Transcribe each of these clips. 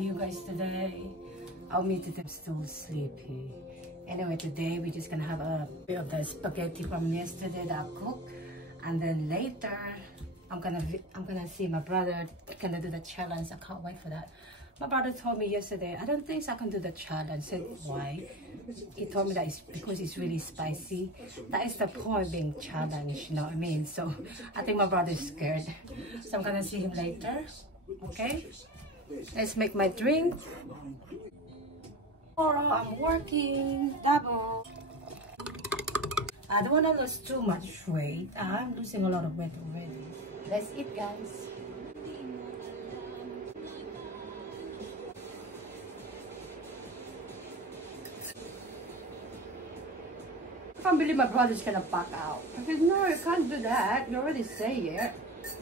you guys today? I'll meet them still sleepy. Anyway, today we're just gonna have a bit of the spaghetti from yesterday that I cooked, and then later I'm gonna see my brother gonna do the challenge. I can't wait for that. My brother told me yesterday, I don't think I can do the challenge. I said, why? He told me that it's because it's really spicy. That is the point being challenged, you know what I mean? So I think my brother's scared. So I'm gonna see him later, okay? Let's make my drink. Tomorrow I'm working double. I don't wanna lose too much weight. I'm losing a lot of weight already. Let's eat, guys. I can't believe my brother's gonna back out. I said, no, you can't do that. You already say it.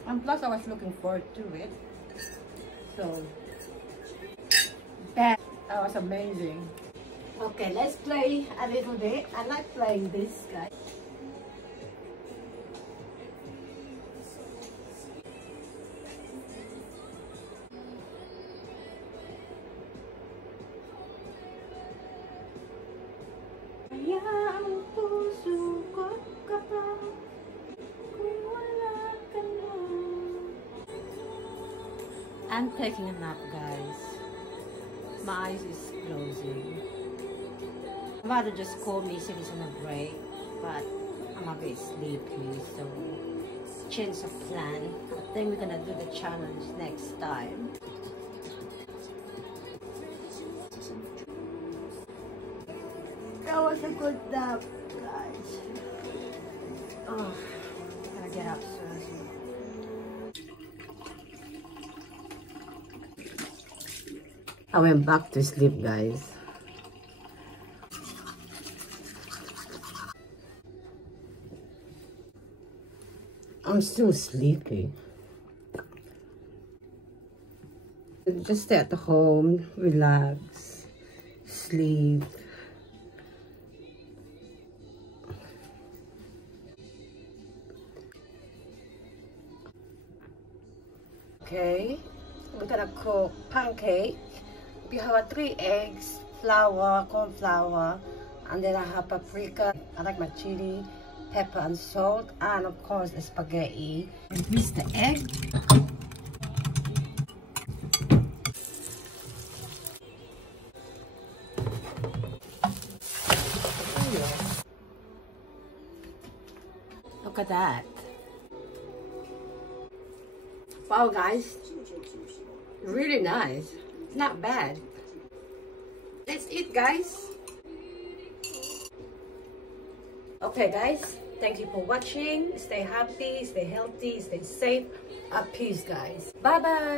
And plus I was looking forward to it. So, that was amazing. Okay, let's play a little bit. I like playing this, guys. I'm taking a nap, guys. My eyes is closing. My mother just called me, said it's on a break, but I'm a bit sleepy, so change of plan. I think we're gonna do the challenge next time. That was a good nap, guys. Oh, I gotta get up soon. I went back to sleep, guys. I'm still sleepy. Just stay at home, relax, sleep. Okay, we're gonna cook pancake. We have 3 eggs, flour, corn flour, and then I have paprika. I like my chili, pepper and salt, and of course the spaghetti. And mix the egg. Look at that. Wow, guys, really nice. Not bad. Let's eat, guys. Okay, guys, thank you for watching. Stay happy, stay healthy, stay safe. Peace, guys. Bye bye.